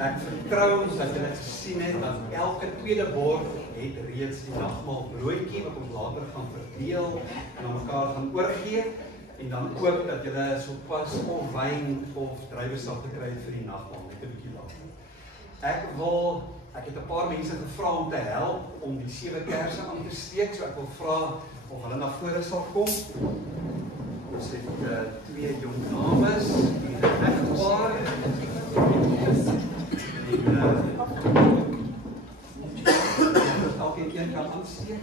Ek vertrou dat julle gesien het dat elke tweede bord het reeds die nagmaal broodjie wat ons later gaan verdeel en aan mekaar gaan oorgee en dan ook dat julle sopas of wyn of druiwesap gekry het vir die nagmaal net 'n bietjie later. Ek het 'n paar mense gevra om te help om die 7 kersse aan te steek, so ek wil vra of hulle na vore sal kom. Ons het 2 jong dames en 'n egpaar. Elke een kan aansteek.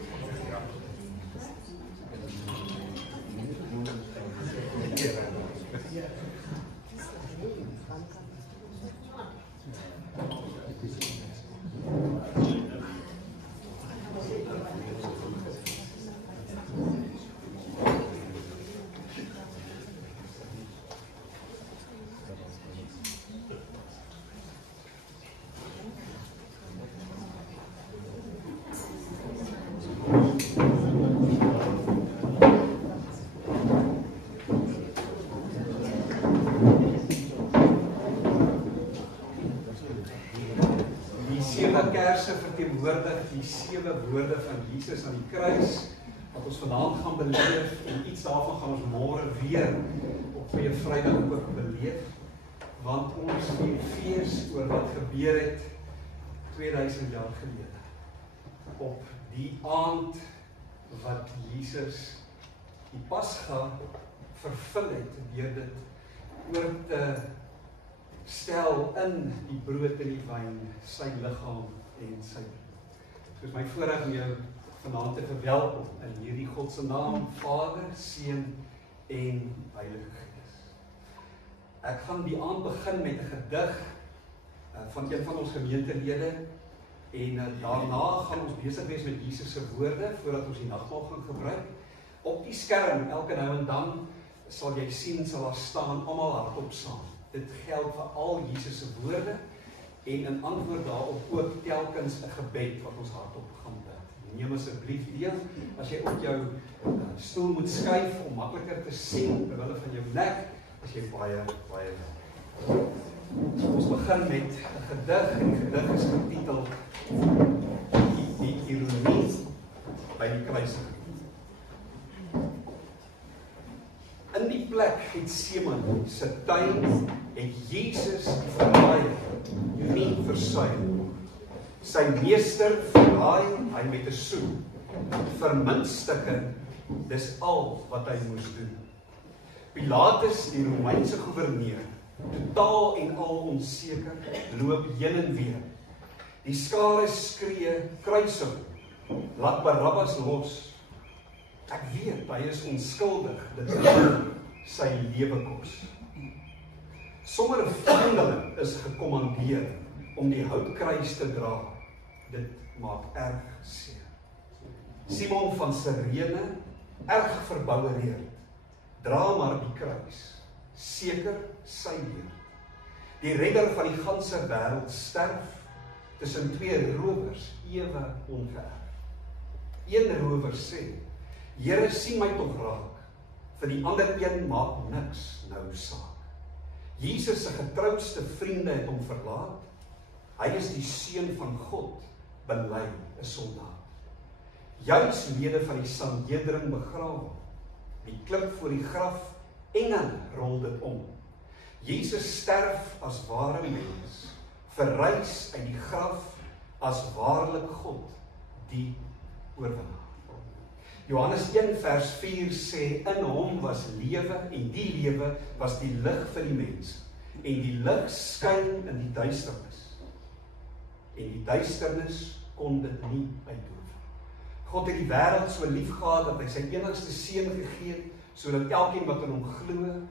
Verteenwoordig die 7 woorde van Jesus aan die kruis wat ons vanaand gaan beleef en iets daarvan gaan ons môre weer op Goeie Vrydag ook beleef want ons vier fees oor wat gebeur het 2000 jaar gelede op die aand wat Jesus die Pasga vervul het deur dit oor te stel in die brood en die wyn sy liggaam en sy bloed. Soos my voorreg om jou vanaand te verwelkom in hierdie God se naam, Vader, Seun en Heilige Gees. Ek gaan die aand begin met 'n gedig van een van ons gemeentelede en daarna gaan ons besig wees met Jesus se woorde voordat ons die nagmaal gaan gebruik. Op die skerm elke nou en dan sal jy sien sal daar staan almal hardop saam. Dit geld vir al Jesus se woorde. En in antwoord daarop ook telkens 'n gebed wat ons hardop gaan bid. Neem asseblief deel, as jy op jou stoel moet skuif om makliker te sien terwyl van jou nek, as jy baie ons begin met 'n gedig en die gedig is getiteld Die ironie by die kruisiging. In die plek Getsemane se tuin het Jesus die verraaier nie versuim. Sy meester verraai hy met 'n soen. Vir muntstukke, dis al wat hy moes doen. Pilatus, die Romeinse gouverneur, totaal en al onseker, loop heen en weer. Die skare skree kruising, laat Barabbas los. Ek weet, hy is onskuldig, dit gaan sy lewe kos. Sommer 'n vreemdeling is gekommandeer om die houtkruis te dra. Dit maak erg seer. Simon van Sirene, erg verbouwereerd, dra maar die kruis, seker sy leer. Die redder van die ganse wêreld sterf tussen twee rowers ewe ongeërf. Een rower sê, Here, sien my tog raak, vir die ander een maak niks nou saak. Jesus se getrouste vriende het hom verlaat, hy is die seun van God, bely 'n soldaat. Juis lede van die Sanhedrin begrawe, die klip voor die graf, engele rol dit om. Jesus sterf as ware mens, verrys uit die graf as waarlik God, die oorwinnaar. Johannes 1 vers 4 sê, in hom was lewe en die lewe was die lig vir die mens. En die lig skyn in die duisternis. En die duisternis kon dit nie uitdoof. God het die wêreld so lief gehad dat hy sy enigste seun gegee het, sodat elkeen wat in hom glo,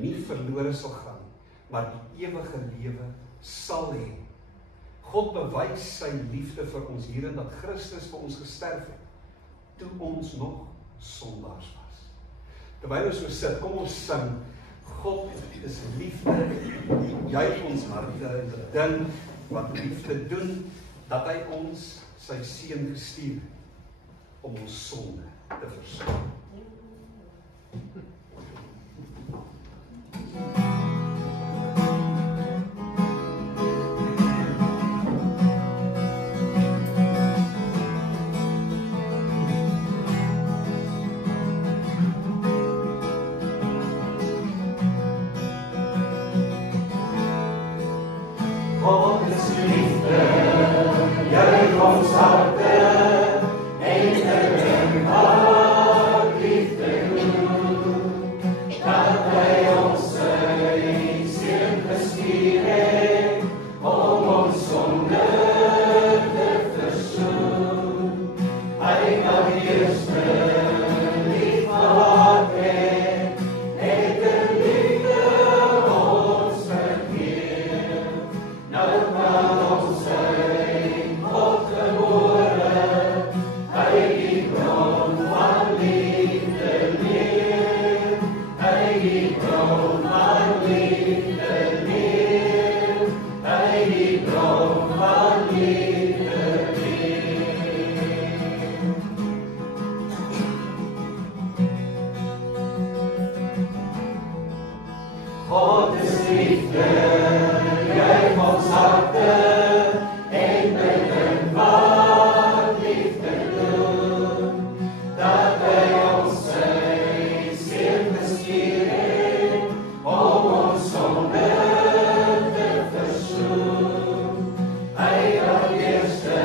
nie verlore sal gaan, maar die ewige lewe sal hê. God bewys sy liefde vir ons hierin dat Christus vir ons gesterf het, toe ons nog sondaars was. Terwyl ons so sit, kom ons sing, God is liefde, juig ons harte en bedink wat liefde doen, dat hy ons sy seun gestuur het, om ons sonde te versoen. God is liefde, juig ons harte, en bedink wat liefde doen, dat hy ons sy seun gestuur het, om ons sonde te versoen. Hy wat eerste lief gehad het, het in liefde ons vergeef. Nou kan ons sy God gebore, hy die bron van liefde leer, hy die bron van liefde leer, hy die bron van liefde leer. God is liefde, juig ons harte, en bedink wat liefde doen, dat hy ons sy seun gestuur het, om ons sonde te versoen. Hy wat eerste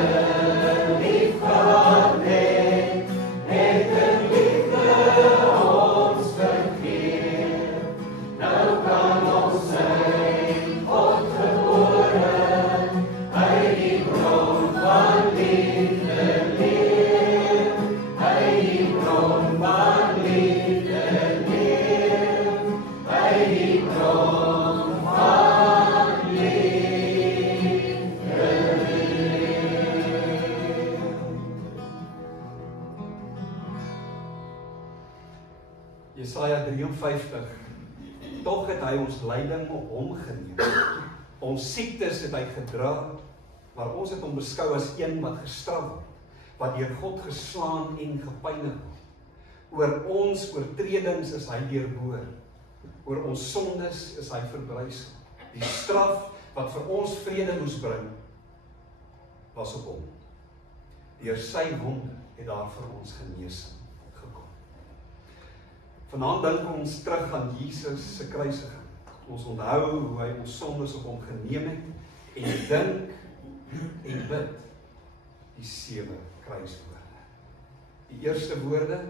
lief gehad het, het in liefde ons vergeef. Nou kan ons sy God gebore, hy die bron van liefde leer, hy die bron van liefde leer, hy die bron van liefde leer. Jesaja 53, tog het hy ons lyding op hom geneem, ons siektes het hy gedra, maar ons het hom beskou as een wat gestraf word, wat deur God geslaan en gepynig word. Oor ons oortredings is hy deurboor, oor ons sondes is hy verbrysel. Die straf wat vir ons vrede moes bring, was op hom. Deur sy wonde het daar vir ons genesing gekom. Vanaand dink ons terug aan Jesus se kruisiging. Ons onthou hoe hy ons sondes op hom geneem het, en dink en bid die 7 kruiswoorde. Die eerste woorde,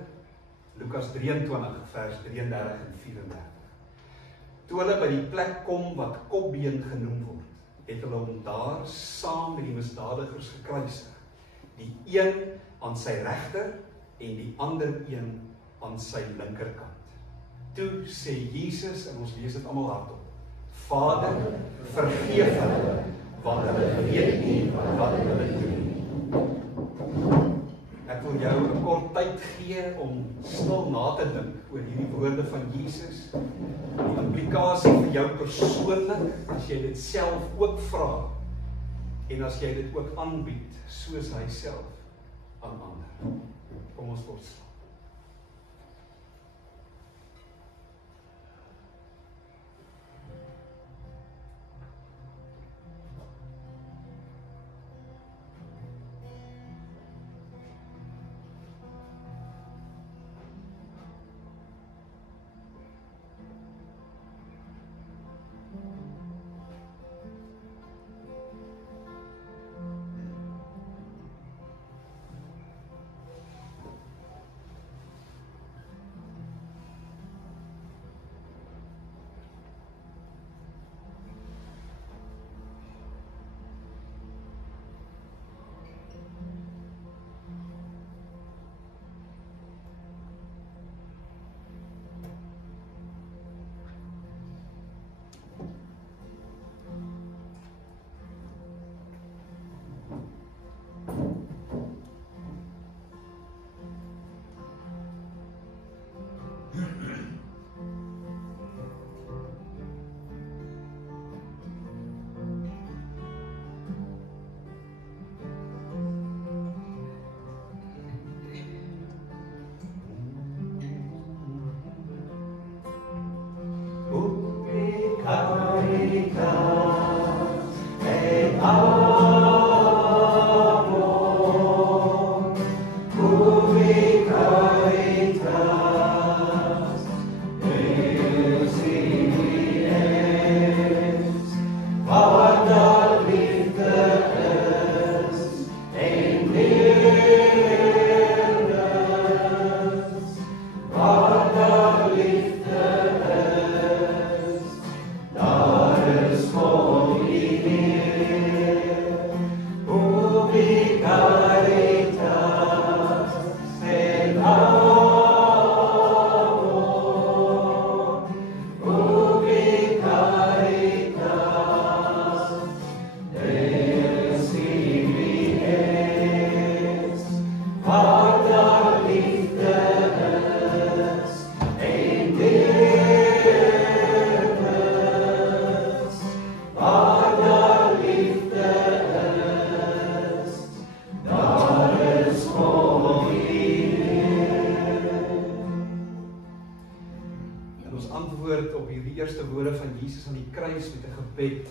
Lukas 23 vers 33 en 34. Toe hulle by die plek kom wat Kopbeen genoem word, het hulle hom daar saam met die misdadigers gekruisig. Die een aan sy regter en die ander een aan sy linkerkant. Toe sê Jesus, en ons lees dit almal hardop, Vader, vergeef hulle, want hulle weet nie wat hulle doen nie. Ek wil jou 'n kort tyd gee om stil na te dink oor hierdie woorde van Jesus. Die implikasie vir jou persoonlik, as jy dit self ook vra, en as jy dit ook aanbied, soos hy self aan ander. Kom ons word stil.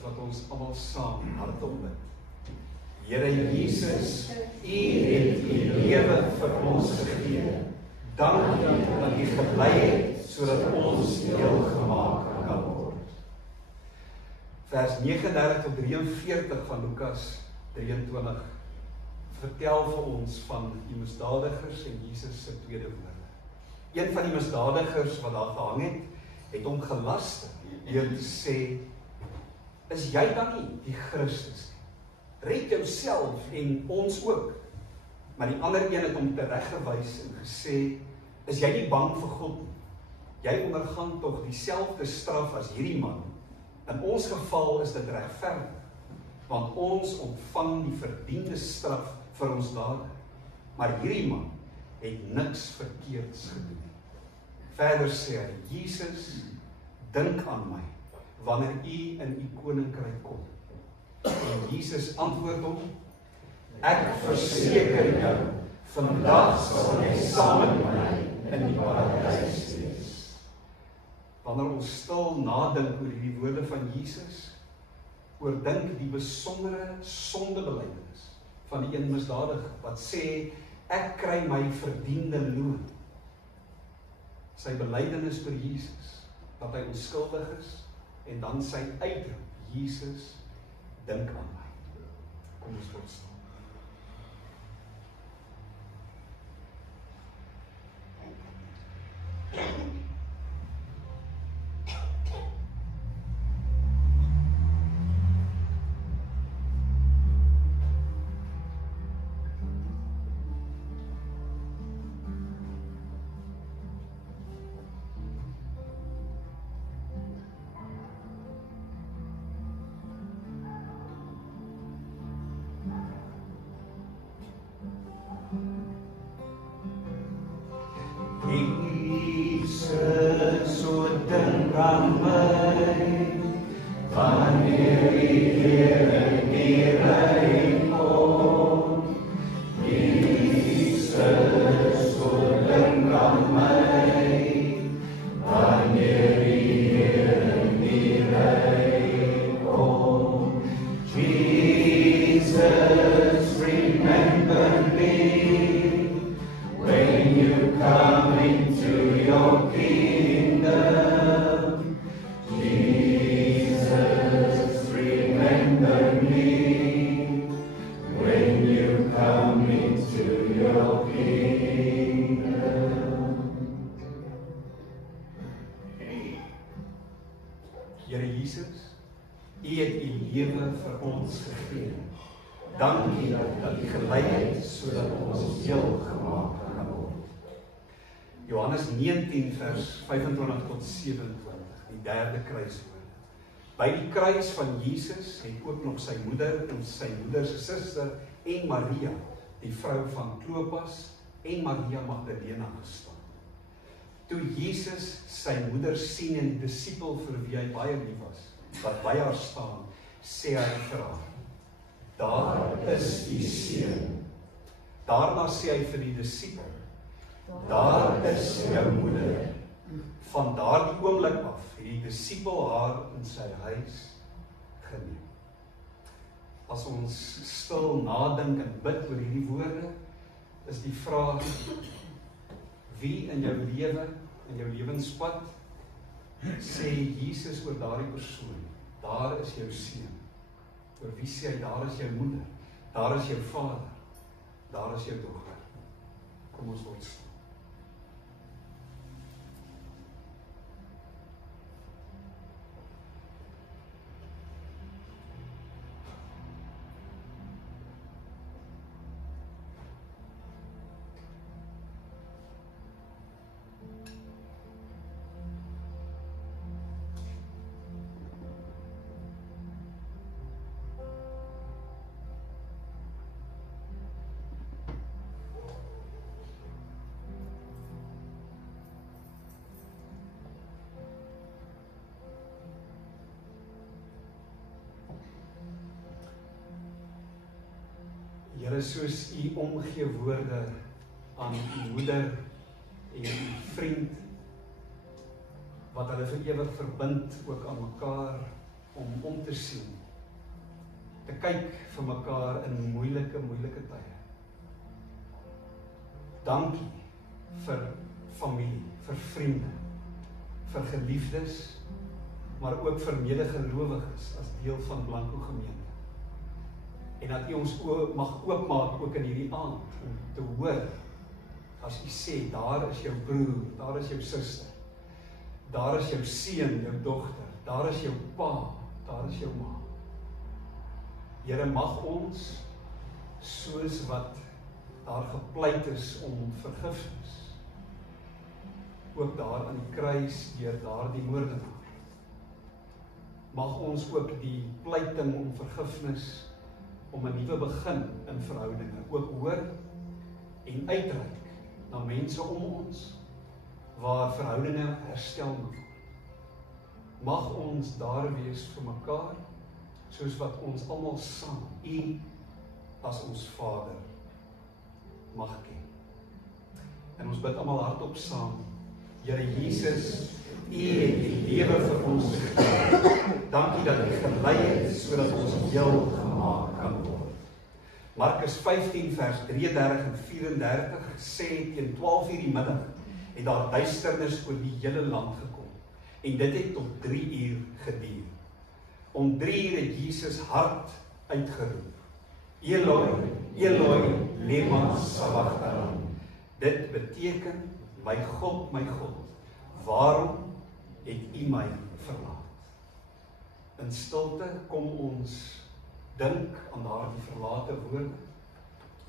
Wat ons almal saam hardop bid. Here Jesus, U het U lewe vir ons gegee. Dank dat U gebly het sodat ons heel gemaak kan word. Vers 39 tot 43 van Lukas 23 vertel vir ons van die misdadigers en Jesus se tweede woorde. Een van die misdadigers wat daar gehang het hom gelaster deur te sê: is jy dan nie die Christus nie? Red jouself en ons ook. Maar die ander een het hom tereggewys en gesê: is jy nie bang vir God nie? Jy ondergaan tog dieselfde straf as hierdie man. In ons geval is dit regverdig, want ons ontvang die verdiende straf vir ons dade. Maar hierdie man het niks verkeerds gedoen nie. Verder sê hy: Jesus, dink aan my wanneer U in U koninkryk kom. En Jesus antwoord hom: ek verseker jou, vandag sal jy saam met my in die paradys wees. Wanneer ons stil nadink oor hierdie woorde van Jesus, oordink die besondere sondebelydenis van die een misdadiger wat sê: ek kry my verdiende loon. Sy belydenis vir Jesus, dat hy onskuldig is, en dan sy uitroep: Jesus, dink aan my. Kom ons word stil. dink aan my, wanneer die Here hierheen kom. Jesus, so dink aan my, wanneer die Here hierheen kom. Jesus, remember me when you come into your kingdom. Jesus, remember me when you come into your kingdom. Here Jesus, U het U lewe vir ons gegee. Dankie dat U gelei het sodat ons heel gemaak kan word. Johannes 19 vers 25 tot 27, die derde kruiswoord. By die kruis van Jesus het ook nog sy moeder en sy moeder se suster en Maria, die vrou van Klopas en Maria Magdalena gestaan. Toe Jesus sy moeder sien en die disipel vir wie hy baie lief was, wat by haar staan, sê hy vir haar, daar is die seun. Daarna sê hy vir die disipel, daar is jou moeder. Van daardie oomblik af het die disipel haar in sy huis geneem. As ons stil nadink en bid oor hierdie woorde, is die vraag, wie in jou lewe, in jou lewenspad, sê Jesus oor daardie persoon, daar is jou seun. Oor wie sê hy, daar is jou moeder, daar is jou vader, daar is jou dogter. Kom ons word stil. Here, soos U omgee woorde aan U moeder en U vriend, wat hulle vir ewig verbind ook aan mekaar om te sien, te kyk vir mekaar in moeilike tye. Dankie vir familie, vir vriende, vir geliefdes, maar ook vir medegelowiges as deel van Blanco gemeente. En dat U ons mag oopmaak ook in hierdie aand, om te hoor, as U sê, daar is jou broer, daar is jou suster, daar is jou seun, jou dogter, daar is jou pa, daar is jou ma. Here, mag ons, soos wat daar gepleit is om vergifnis, ook daar aan die kruis deur daardie moordenaar, mag ons ook die pleiting om vergifnis, om 'n nuwe begin in verhoudinge ook hoor en uitreik na mense om ons waar verhoudinge herstel moet word. Mag ons daar wees vir mekaar soos wat ons almal saam U as ons Vader mag ken. En ons bid almal hardop saam. Here Jesus, U het die lewe vir ons gegee. Dankie dat U gelei het sodat ons heel gemaak kan word. Markus 15 vers 33 en 34 sê teen 12 uur die middag het daar duisternis oor die hele land gekom en dit het tot 3 uur geduur. Om 3 uur het Jesus hard uitgeroep, Eloi, Eloi, lema sabachthani. Dit beteken, my God, waarom het U my verlaat? In stilte kom ons dink aan daardie verlate woorde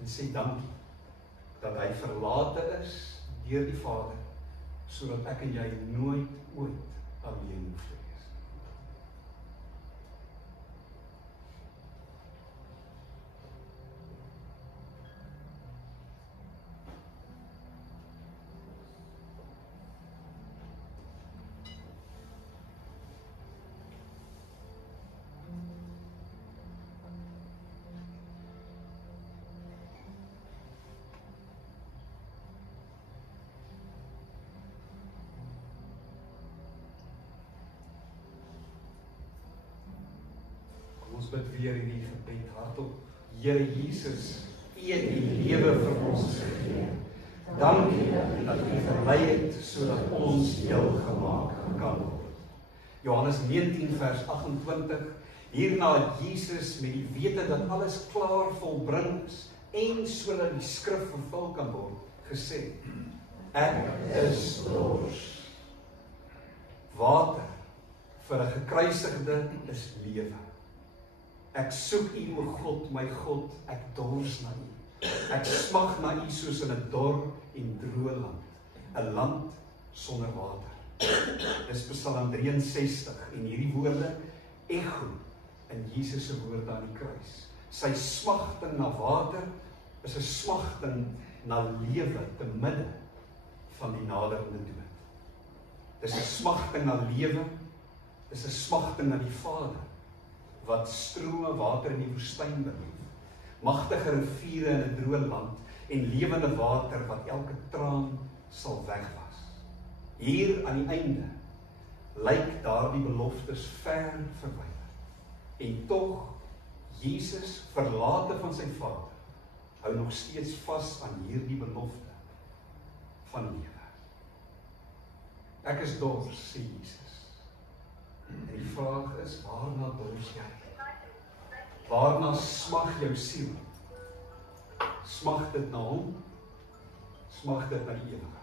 en sê dankie dat hy verlate is deur die Vader, sodat ek en jy nooit ooit alleen hoef te wees. Ons bid weer hierdie gebed hardop. Here Jesus, U het U lewe vir ons gegee. Dankie dat U gelei het sodat ons heel gemaak kan word. Johannes 19 vers 28. Hierna het Jesus met die wete dat alles klaar volbring is en sodat die skrif vervul kan word, gesê: Ek is dors. Water vir 'n gekruisigde is lewe. Ek soek U, o God, my God, ek dors na U. Ek smag na U soos in 'n dor en droë land, 'n land sonder water. Dis Psalm 63 en hierdie woorde echo in Jesus se woorde aan die kruis. Sy smagting na water is 'n smagting na lewe te midde van die naderende dood. Dis 'n smagting na lewe, dis 'n smagting na die Vader wat strome water in die woestyn bring, magtige riviere in 'n droë land en lewende water wat elke traan sal wegwas. Hier aan die einde lyk daardie beloftes ver verwyder. En tog, Jesus, verlate van sy Vader, hou nog steeds vas aan hierdie belofte van lewe. Ek is dors, sê Jesus. En die vraag is, waarna dors jy? Waarna smag jou siel? Smag dit na Hom? Smag dit na die ewige?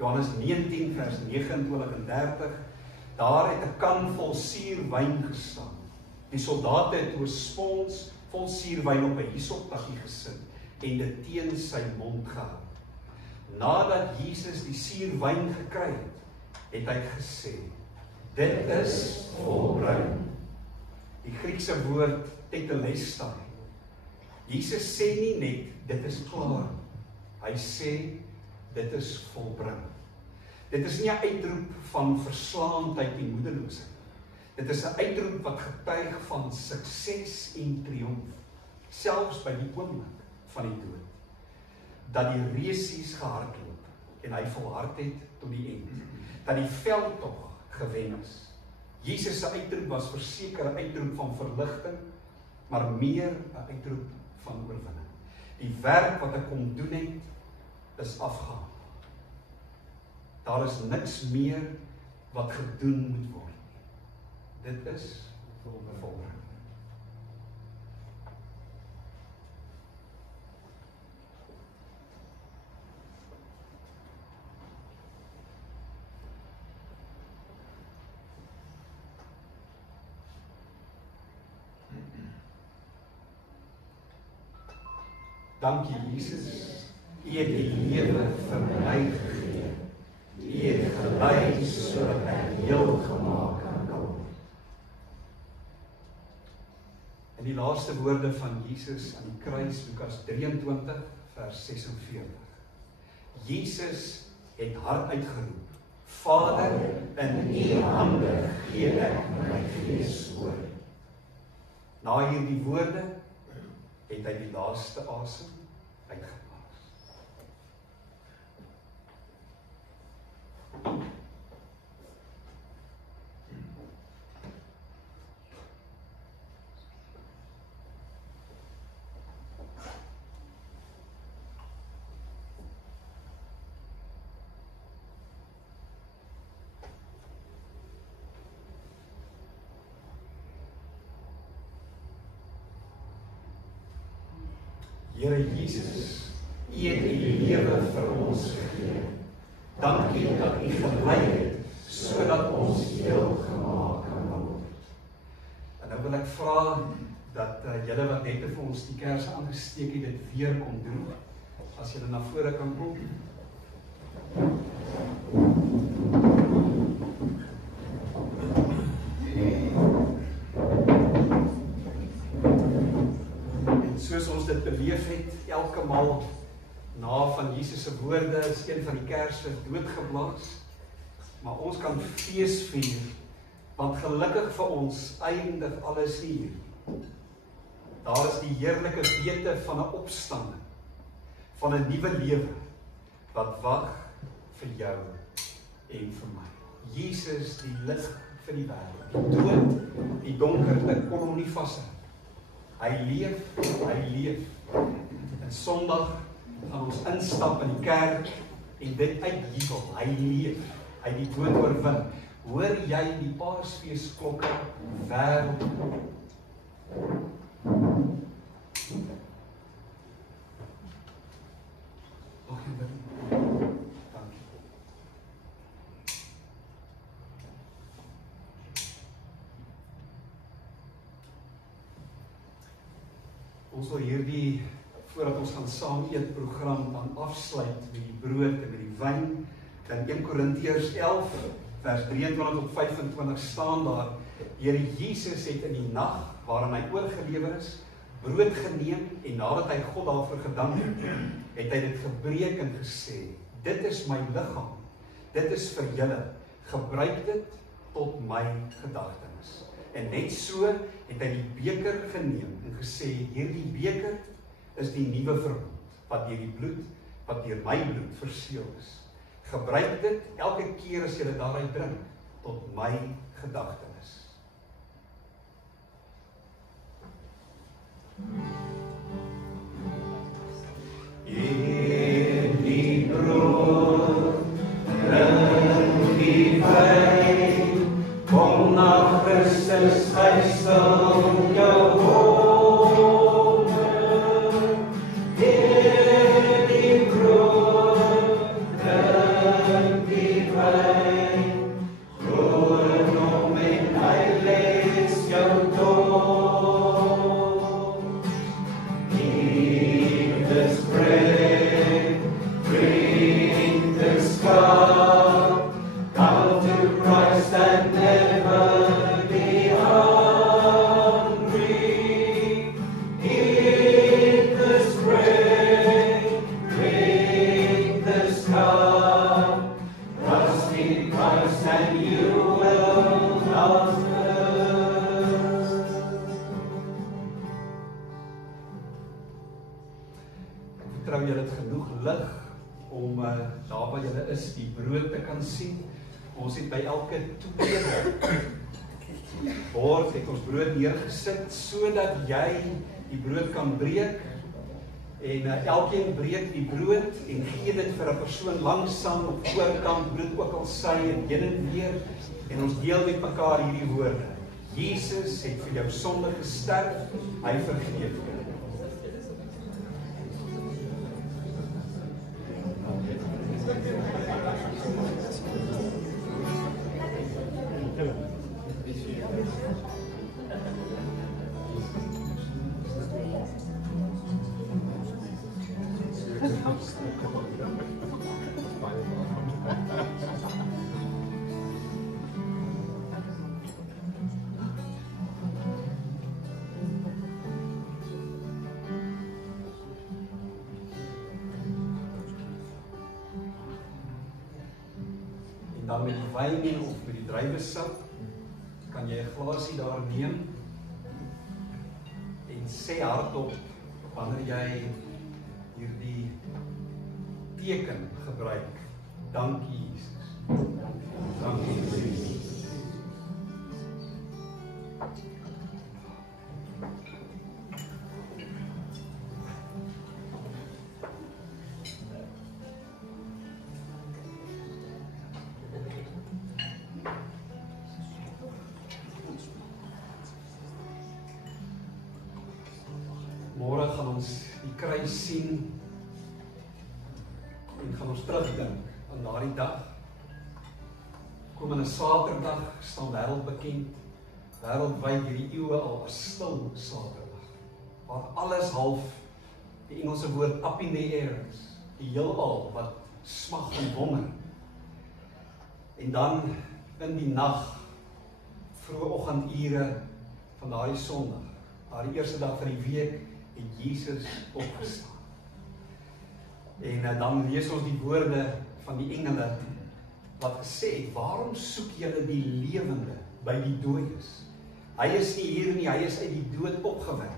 Johannes 19 vers 29 en 30, daar het 'n kan vol suurwyn gestaan. Die soldate het 'n spons vol suurwyn op 'n hisoptakkie gesit en dit teen sy mond gehou. Nadat Jesus die suurwyn gekry het, het hy gesê: Dit is volbring. Die Griekse woord tetelestai. Jesus sê nie net dit is klaar. Hy sê dit is volbring. Dit is nie 'n uitroep van verslaandheid en moedeloosheid. Dit is 'n uitroep wat getuig van sukses en triomf, selfs by die oomblik van die dood. Dat die resies gehardloop en hy volhard het tot die eind. Dat die veldtog gewen is. Jesus se uitroep was verseker 'n uitroep van verligting, maar meer 'n uitroep van oorwinning. Die werk wat hy kom doen het, is afgehandel. Daar is niks meer wat gedoen moet word. Dit is volbring. Dankie Jesus, U het U lewe vir my gegee. U het gelei sodat ek heel gemaak kan word. In die laaste woorde van Jesus aan die kruis, Lukas 23 vers 46. Jesus het hard uitgeroep: Vader, in U hande gee ek my gees oor. Na hierdie woorde het hy die laaste asem uitgeblaas. Here Jesus, U het U lewe vir ons gegee. Dankie dat U gelei het, sodat ons heel gemaak kan word. En nou wil ek vra dat julle wat net vir ons die kerse aangesteek het, dit weer kom doen. As julle na vore kan kom. Soos ons dit beleef het, elke maal na van Jesus se woorde is een van die kerse doodgeblaas, maar ons kan fees vier, want gelukkig vir ons eindig alles hier. Daar is die heerlike wete van 'n opstanding, van 'n nuwe lewe, wat wag vir jou en vir my. Jesus, die lig vir die wêreld, die dood, die donkerte kon hom nie vashou. Hy leef. En Sondag gaan ons instap in die kerk en dit uitjubel. Hy leef. Hy die dood oorwin. Hoor jy die Paasfeesklokke wêreld? Dankie. Ons wil hierdie, voordat ons gaan saam eet program dan afsluit met die brood en met die wyn. Dan 1 Korintiërs 11 vers 23 tot 25 staan daar: Here Jesus het in die nag waarin hy oorgelewer is, brood geneem en nadat hy God daarvoor gedank het hy dit gebreek en gesê: Dit is my liggaam. Dit is vir julle. Gebruik dit tot my gedagtenis. En net so het hy die beker geneem en gesê: Hierdie beker is die nuwe verbond wat deur die bloed, wat deur my bloed verseël is. Gebruik dit elke keer as julle daaruit drink tot my gedagtenis. Eet die brood, drink die wyn, kom na Christus, hy sal jou wonder. Eet die brood, drink die wyn, groen om en hy lees jou dood. Eat this bread, drink this cup, come to Christ and never be hungry. Eat this bread, drink this cup, trust in Christ and you will not thirst. Ek vertrou julle het genoeg lig om daar waar julle is die brood te kan sien. Ons het by elke tweede bord het ons brood neergesit sodat jy die brood kan breek. En elkeen breek die brood en gee dit vir 'n persoon langsaan op voorkant, brood ook al sy en heen en weer. En ons deel met mekaar hierdie woorde: Jesus het vir jou sonde gesterf, hy vergeef jou. dan met die wyn of met die druiwesap, kan jy 'n glasie daar neem en sê hardop wanneer jy hierdie teken gebruik. Dankie Jesus. Dankie Jesus. Môre gaan ons die kruis sien en gaan ons terugdink aan daardie dag. Komende Saterdag staan wêreldbekend, wêreldwyd hierdie eeue al as stil Saterdag, waar alles half, die Engelse woord up in the air is, die heelal wat smag en wonder. En dan in die nag, vroeë oggendure van daardie Sondag, daardie eerste dag van die week, het Jesus opgestaan. En dan lees ons die woorde van die engele wat gesê het, waarom soek julle die lewende by die dooies? Hy is nie hier nie, hy is uit die dood opgewek.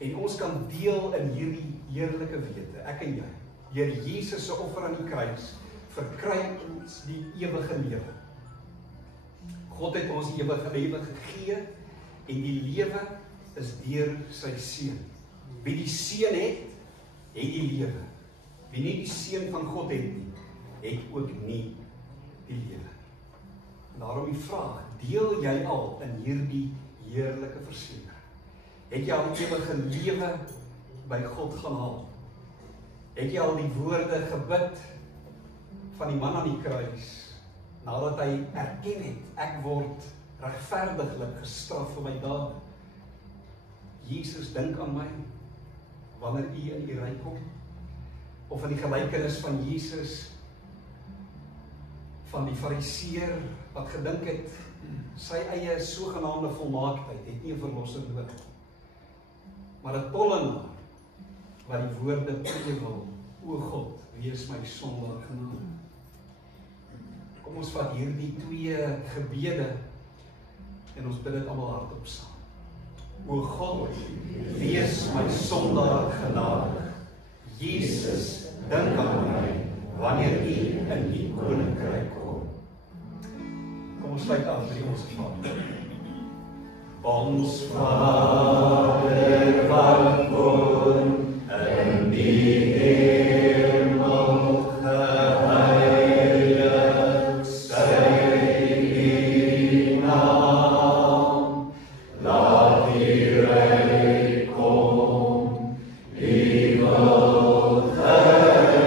En ons kan deel in hierdie heerlike wete, ek en jy. Deur Jesus se offer aan die kruis, verkry ons die ewige lewe. God het ons die ewige lewe gegee, en die lewe is deur sy seun. Wie die seun het die lewe. Wie nie die seun van God het nie, het ook nie die lewe. Daarom die vraag, deel jy al in hierdie heerlike versekering? Het jy al die ewige lewe by God gaan haal? Het jy al die woorde gebid van die man aan die kruis, nadat hy erken het, ek word regverdiglik gestraf vir my dade? Jesus, dink aan my, wanneer u in die ryk kom, of in die gelykenis van Jesus, van die fariseer, wat gedink het, sy eie sogenaamde volmaaktheid, het nie 'n verlosser nodig. Maar 'n tollenaar, wat die woorde prewel, o God, wees my sondaar genade. Kom ons vat hierdie twee gebede, en ons bid dit almal hardop saam. O God, wees my sondaar genadig. Jesus, dink aan my, wanneer u in die koninkryk kom. Kom ons sluit af met die Onse Vader. Ons Vader wat woon in die hemel, geheilig sy die naam. Laat die ryk kom, die wil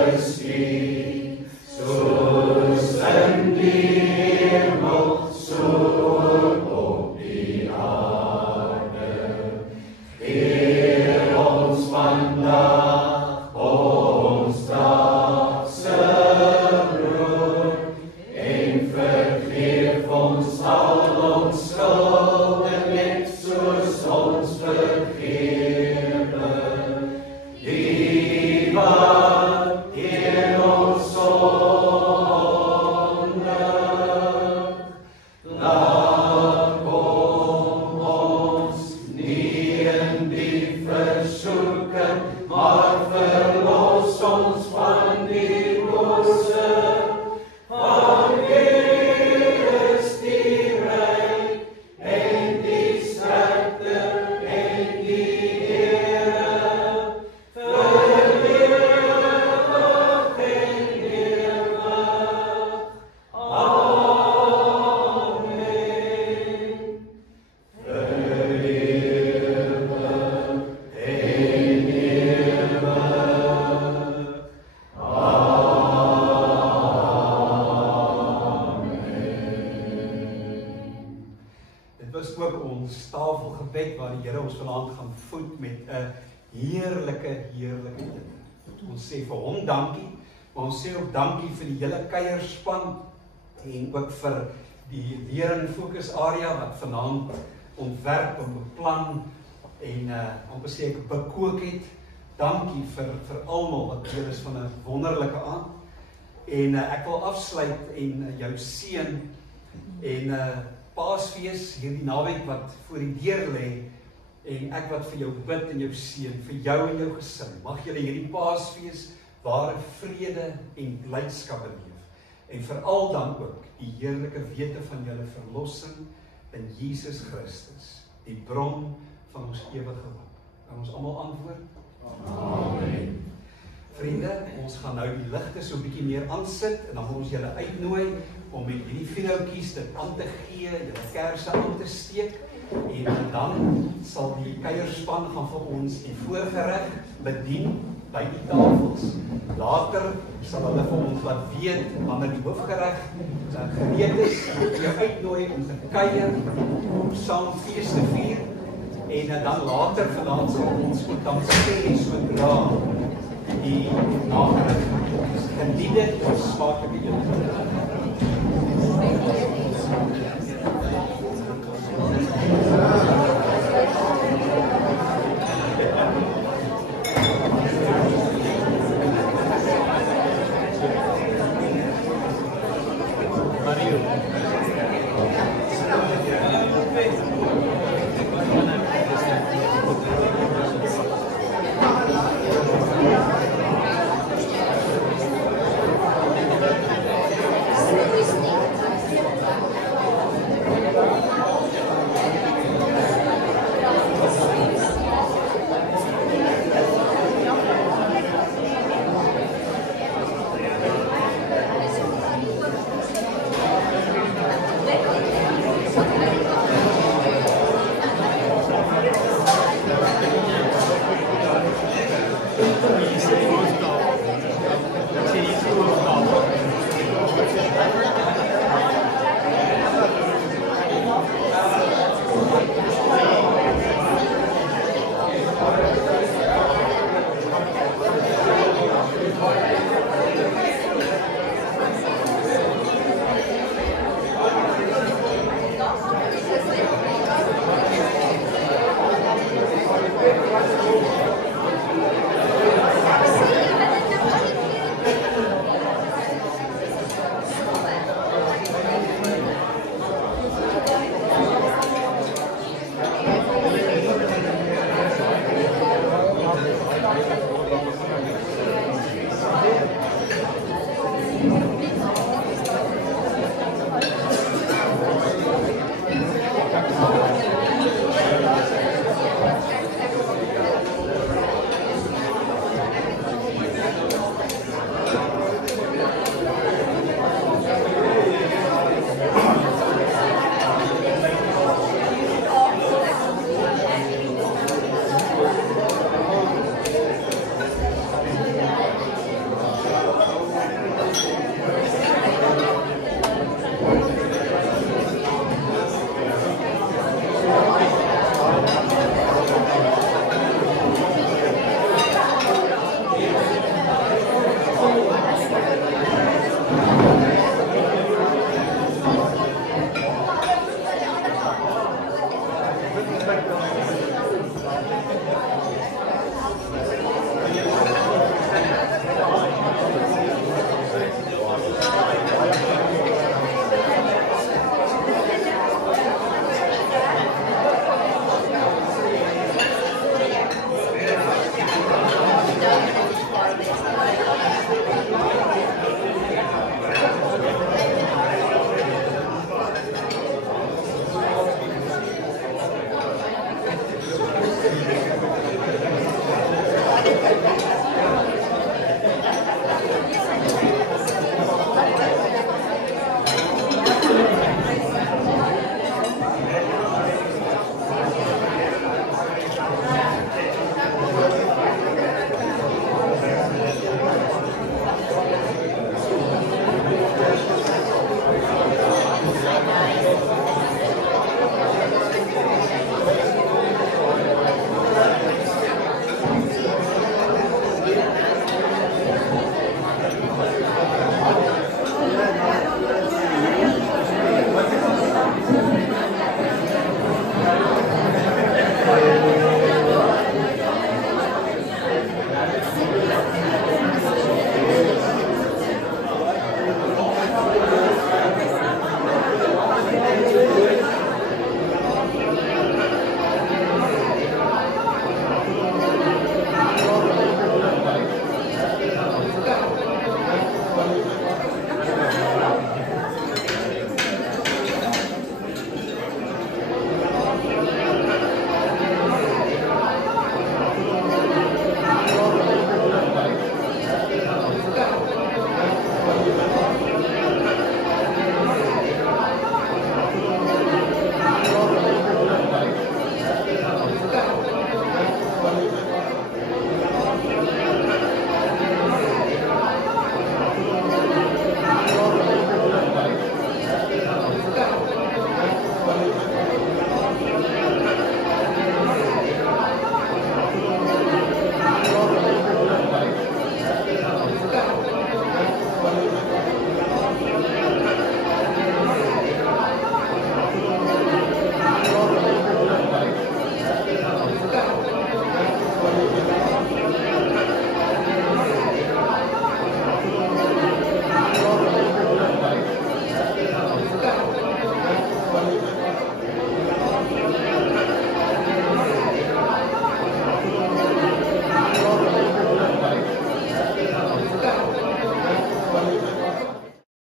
geskied, soos in die hemel, so op die aarde. Geef ons vandag ons dagse brood, en vergeef ons al ons skulde, net soos ons vergewe die wat teen ons sondig. Laat ons nie in die versoeking, maar verlos ons van die bose. Want U is die ryk en die sterkte en die ere, vir ewig en ewig. Amen. Vir ewig en ewig. Dit was ook ons tafelgebed waar die Here ons vanaand gaan voed met 'n heerlike ete. Ons sê vir hom dankie, maar ons sê ook dankie vir die hele kuierspan en ook vir die Lering Fokus area wat vanaand ontwerp en beplan en amper sê ek bekook het. Dankie vir almal wat deel is van 'n wonderlike aand. En ek wil afsluit en jou seën en Paasfees hierdie naweek wat voor die deur lê en ek wat vir jou bid en jou seën vir jou en jou gesin. Mag julle hierdie Paasfees ware vrede en blydskap beleef en veral dan ook die heerlike wete van julle verlossing in Jesus Christus, die bron van ons ewige hoop. Kan ons almal antwoord? Amen. Vriende, ons gaan nou die ligte so 'n bietjie meer aansit en dan wil ons julle uitnooi om met hierdie vrouwtjies dit aan te gee, julle kersse aan te steek en dan sal die kuierspan gaan vir ons die voorgereg bedien by die tafels. Later sal hulle vir ons laat weet wanneer die hoofgereg gereed is. Ek wil jou uitnooi om te kuier, om saam fees te vier en dan later vanaand sal ons ook dan sê sodra die nagereg geniet dit ons smaaklike ete.